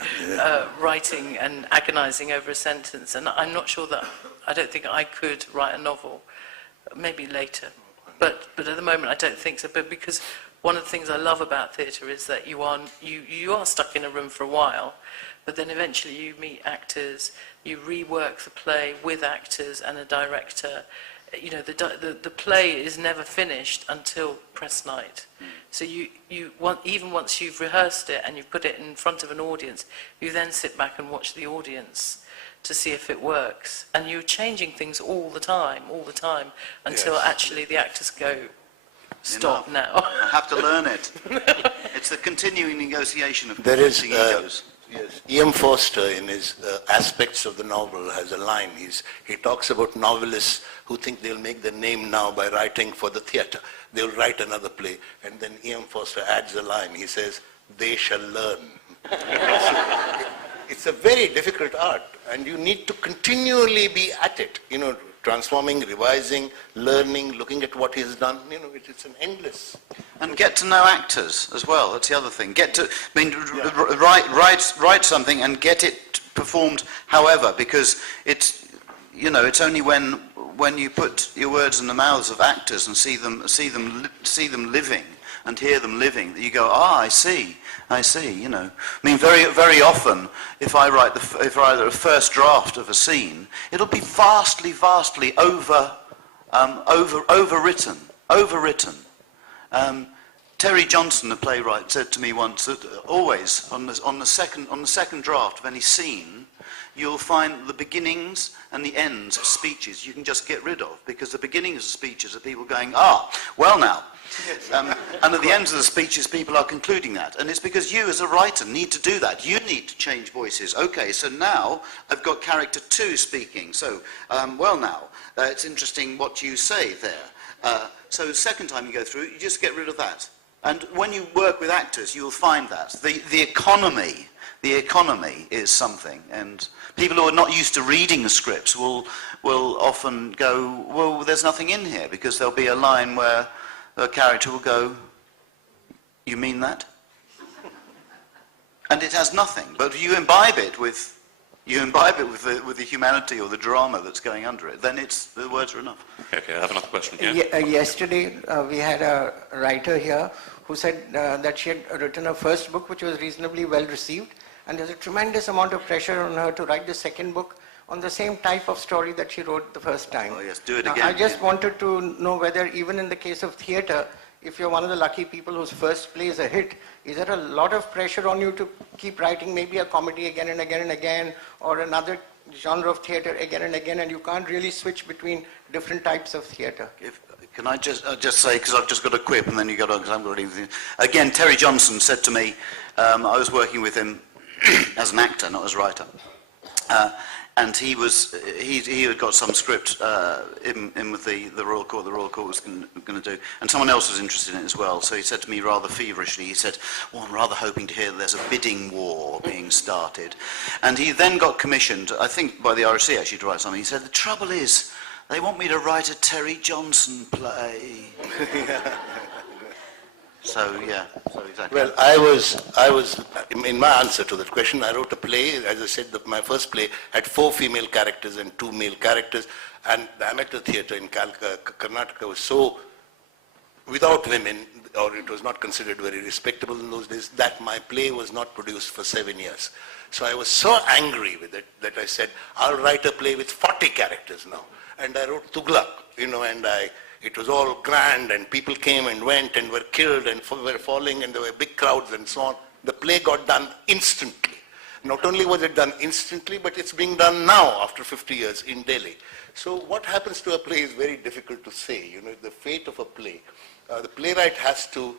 writing and agonising over a sentence. And I'm not sure that, I don't think I could write a novel, maybe later. But at the moment I don't think so. But because one of the things I love about theatre is that you are stuck in a room for a while, but then eventually you meet actors, you rework the play with actors and a director. You know, the play is never finished until press night. So even once you've rehearsed it and you've put it in front of an audience, you then sit back and watch the audience to see if it works. And you're changing things all the time, until actually the actors go, stop now. I have to learn it. It's the continuing negotiation of There is, conflicting egos. yes, E.M. Forster in his Aspects of the Novel has a line. He talks about novelists who think they'll make their name now by writing for the theatre. They'll write another play. And then E.M. Forster adds a line. He says, they shall learn. It's a very difficult art, and you need to continually be at it, transforming, revising, learning, looking at what he's done. It's an endless. And get to know actors as well. That's the other thing. Write something and get it performed. However, because it's only when you put your words in the mouths of actors and see them living and hear them living that you go, I see. I mean, very, very often, if I write a first draft of a scene, it'll be vastly overwritten. Terry Johnson, the playwright, said to me once that always on the second draft of any scene, you'll find the beginnings and the ends of speeches you can just get rid of, because the beginnings of speeches are people going, well now. And at the ends of the speeches, people are concluding that. And it's because you, as a writer, need to do that. You need to change voices. Okay, so now I've got character 2 speaking. So, it's interesting what you say there. So the second time you go through, you just get rid of that. And when you work with actors, you'll find that. The economy is something. And people who are not used to reading the scripts will often go, well, there's nothing in here, because there'll be a line where a character will go, you mean that? And it has nothing, but you imbibe it with the humanity or the drama that's going under it, then the words are enough. Okay, I have another question here. Yesterday we had a writer here who said that she had written her first book, which was reasonably well received, and there's a tremendous amount of pressure on her to write the second book on the same type of story that she wrote the first time. Oh yes, do it again. I just wanted to know whether, even in the case of theatre, if you're one of the lucky people whose first play is a hit, is there a lot of pressure on you to keep writing maybe a comedy again and again and again, or another genre of theatre again and again, and you can't really switch between different types of theatre? Can I just say, because I've just got a quip and then you got on, because I haven't got anything. Again, Terry Johnson said to me, I was working with him as an actor, not as writer. And he had got some script in with the Royal Court. The Royal Court was going to do, and someone else was interested in it as well. So he said to me rather feverishly, he said, "Well, I'm rather hoping to hear that there's a bidding war being started." And he then got commissioned, I think by the RSC actually, to write something. He said, "The trouble is, they want me to write a Terry Johnson play." So exactly. Well, I was in my answer to that question, I wrote a play. As I said, my first play had 4 female characters and 2 male characters, and the amateur theatre in Karnataka was so without women, or it was not considered very respectable in those days, that my play was not produced for 7 years. So I was so angry with it that I said, I'll write a play with 40 characters now. And I wrote Tughlaq, and it was all grand, and people came and went and were killed and were falling, and there were big crowds and so on. The play got done instantly. Not only was it done instantly, but it's being done now after 50 years in Delhi. So what happens to a play is very difficult to say. You know, the fate of a play. The playwright has to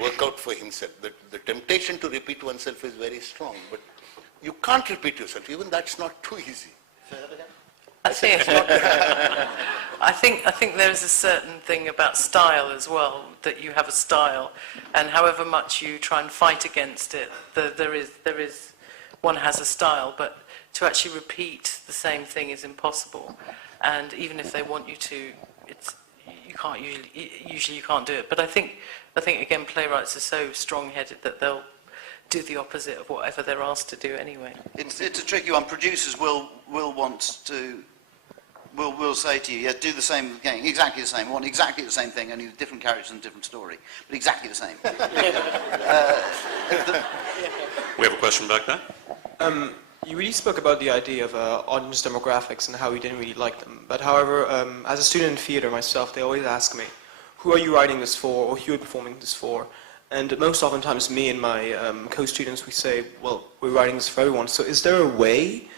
work out for himself. The temptation to repeat oneself is very strong, but you can't repeat yourself. Even that's not too easy. I think there's a certain thing about style as well, that you have a style, and however much you try and fight against it, one has a style, but to actually repeat the same thing is impossible. And even if they want you to, you can't usually you can't do it. But I think again, playwrights are so strong-headed that they'll do the opposite of whatever they're asked to do anyway. It's a tricky one. Producers will say to you, yeah, do the same thing, exactly the same. We want exactly the same thing, only with different characters and different story, but exactly the same. We have a question back there. You really spoke about the idea of audience demographics and how you didn't really like them. But however, as a student in theatre myself, they always ask me, who are you writing this for, or who are you performing this for? And most oftentimes me and my co-students, we say, well, we're writing this for everyone. So is there a way,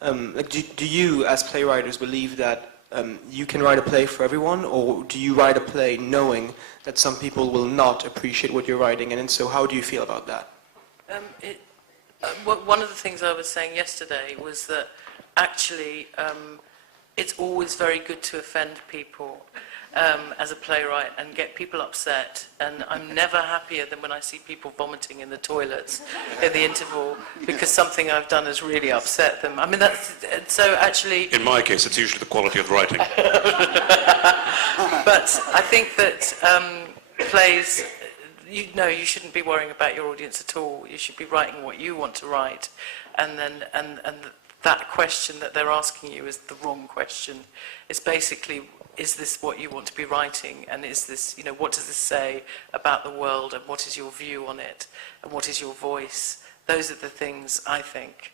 do you as playwriters believe that you can write a play for everyone, or do you write a play knowing that some people will not appreciate what you're writing, and so how do you feel about that? One of the things I was saying yesterday was that actually it's always very good to offend people as a playwright and get people upset, and I'm never happier than when I see people vomiting in the toilets at the interval because something I've done has really upset them. I mean, that's so actually... In my case, it's usually the quality of writing. But I think that plays... you shouldn't be worrying about your audience at all. You should be writing what you want to write, and that question that they're asking you is the wrong question. It's basically, is this what you want to be writing, and is this, what does this say about the world, and what is your view on it, and what is your voice? Those are the things I think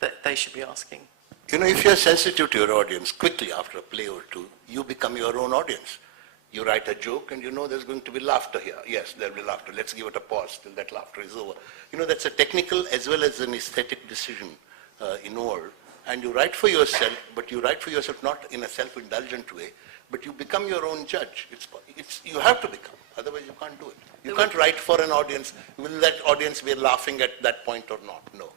that they should be asking. If you're sensitive to your audience, quickly after a play or two, you become your own audience. You write a joke and you know there's going to be laughter here. Yes, there'll be laughter. Let's give it a pause till that laughter is over. That's a technical as well as an aesthetic decision involved. And you write for yourself, but you write for yourself not in a self-indulgent way, but you become your own judge. You have to become, otherwise you can't do it. You can't write for an audience. Will that audience be laughing at that point or not? No.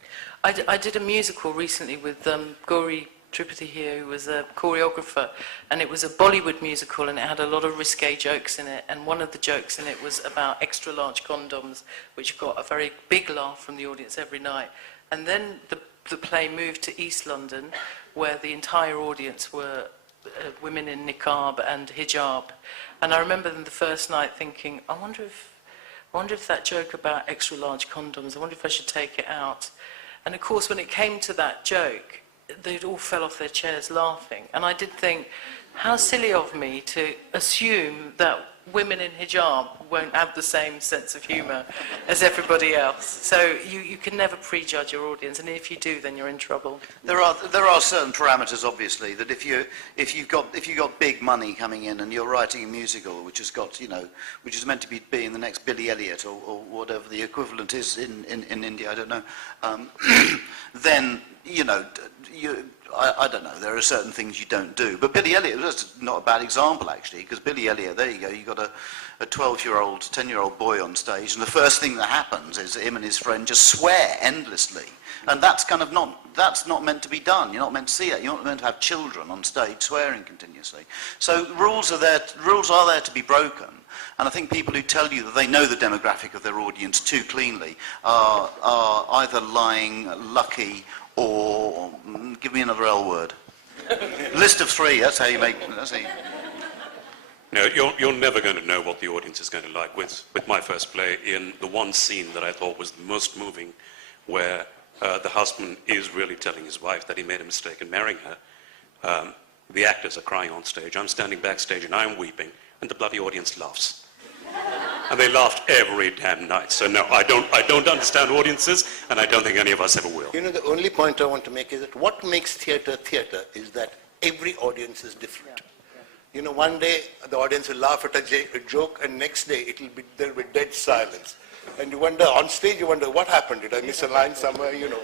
I did a musical recently with Gauri Tripathi here, who was a choreographer, and it was a Bollywood musical, and it had a lot of risque jokes in it, and one of the jokes in it was about extra large condoms, which got a very big laugh from the audience every night. And then the play moved to East London, where the entire audience were women in niqab and hijab, and I remember them the first night thinking, I wonder if that joke about extra large condoms, I wonder if I should take it out. And of course, when it came to that joke, they all fell off their chairs laughing. And I did think, how silly of me to assume that women in hijab won't have the same sense of humour as everybody else. So you can never prejudge your audience, and if you do, then you're in trouble. There are certain parameters, obviously, that if you've got big money coming in and you're writing a musical which has got which is meant to be being the next Billy Elliot or whatever the equivalent is in India, I don't know, then I don't know, there are certain things you don't do. But Billy Elliot was not a bad example, actually, because Billy Elliot, there you go, you got a 12-year-old, 10-year-old boy on stage, and the first thing that happens is him and his friend just swear endlessly. And that's not meant to be done. You're not meant to see that. You're not meant to have children on stage swearing continuously. So rules are there to be broken. And I think people who tell you that they know the demographic of their audience too cleanly are either lying, lucky, or give me another L word. List of three, that's how you make... No, you're never going to know what the audience is going to like. With my first play, in the one scene that I thought was the most moving, where the husband is really telling his wife that he made a mistake in marrying her, the actors are crying on stage, I'm standing backstage and I'm weeping, and the bloody audience laughs. And they laughed every damn night. So no, I don't understand audiences, and I don't think any of us ever will. The only point I want to make is that what makes theatre is that every audience is different. One day the audience will laugh at a joke, and next day there'll be dead silence. And you wonder, on stage you wonder, what happened? Did I miss a line somewhere, you know?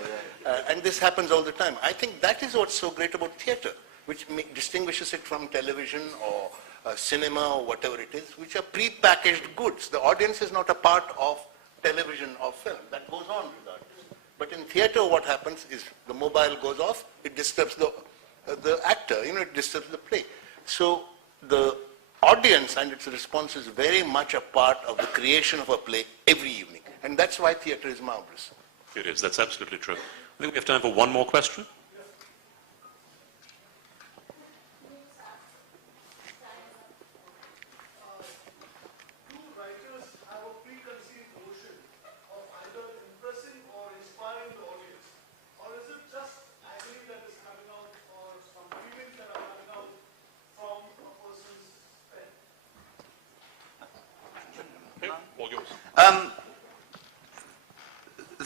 And this happens all the time. I think that is what's so great about theatre, which distinguishes it from television or cinema or whatever it is, which are pre-packaged goods. The audience is not a part of television or film. That goes on regardless. But in theatre what happens is the mobile goes off, it disturbs the actor, you know, it disturbs the play. So the audience and its response is very much a part of the creation of a play every evening. And that's why theatre is marvelous. It is, that's absolutely true. I think we have time for one more question.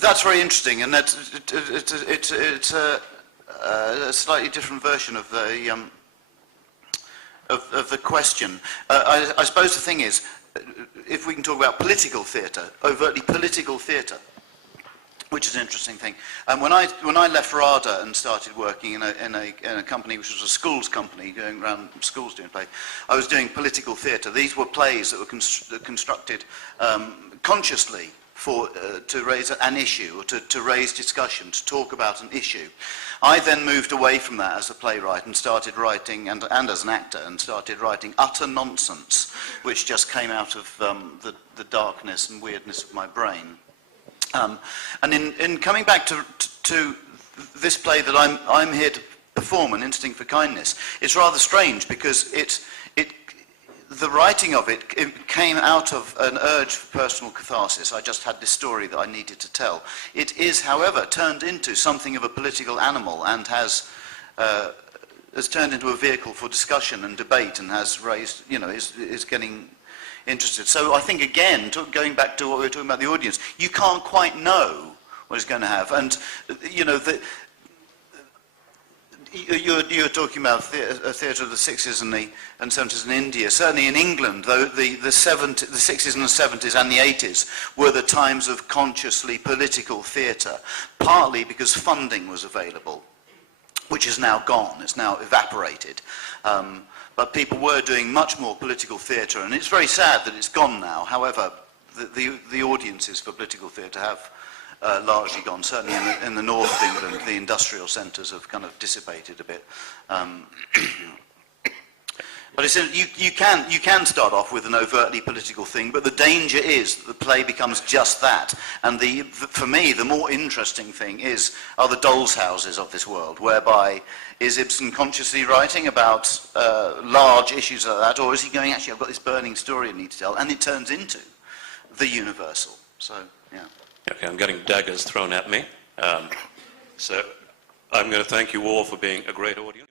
That's very interesting, and it's a slightly different version of the question. I suppose the thing is, if we can talk about political theatre, overtly political theatre, which is an interesting thing. When I left RADA and started working in a company which was a schools company, going around schools doing plays, I was doing political theatre. These were plays that were constructed consciously to raise an issue, or to raise discussion, to talk about an issue. I then moved away from that as a playwright and started writing, and as an actor, and started writing utter nonsense, which just came out of the darkness and weirdness of my brain. And in coming back to this play that I'm here to perform, An Instinct for Kindness, it's rather strange because the writing of it came out of an urge for personal catharsis. I just had this story that I needed to tell. It is, however, turned into something of a political animal and has turned into a vehicle for discussion and debate, and has raised, you know, is getting interested. So I think, again, going back to what we were talking about the audience, you can't quite know what it's going to have. And, you know, you're talking about a theatre of the 60s and 70s in India. Certainly in England, though, the 60s and the 70s and the 80s were the times of consciously political theatre, partly because funding was available, which is now gone, it's now evaporated. But people were doing much more political theatre, and it's very sad that it's gone now. However, the audiences for political theatre have largely gone. Certainly in the north of England, the industrial centres have kind of dissipated a bit. But it's, you can start off with an overtly political thing, but the danger is that the play becomes just that. And for me, the more interesting thing are the doll's houses of this world, whereby is Ibsen consciously writing about large issues like that, or is he going, actually, I've got this burning story I need to tell, and it turns into the universal. So, yeah. Okay, I'm getting daggers thrown at me. So I'm going to thank you all for being a great audience.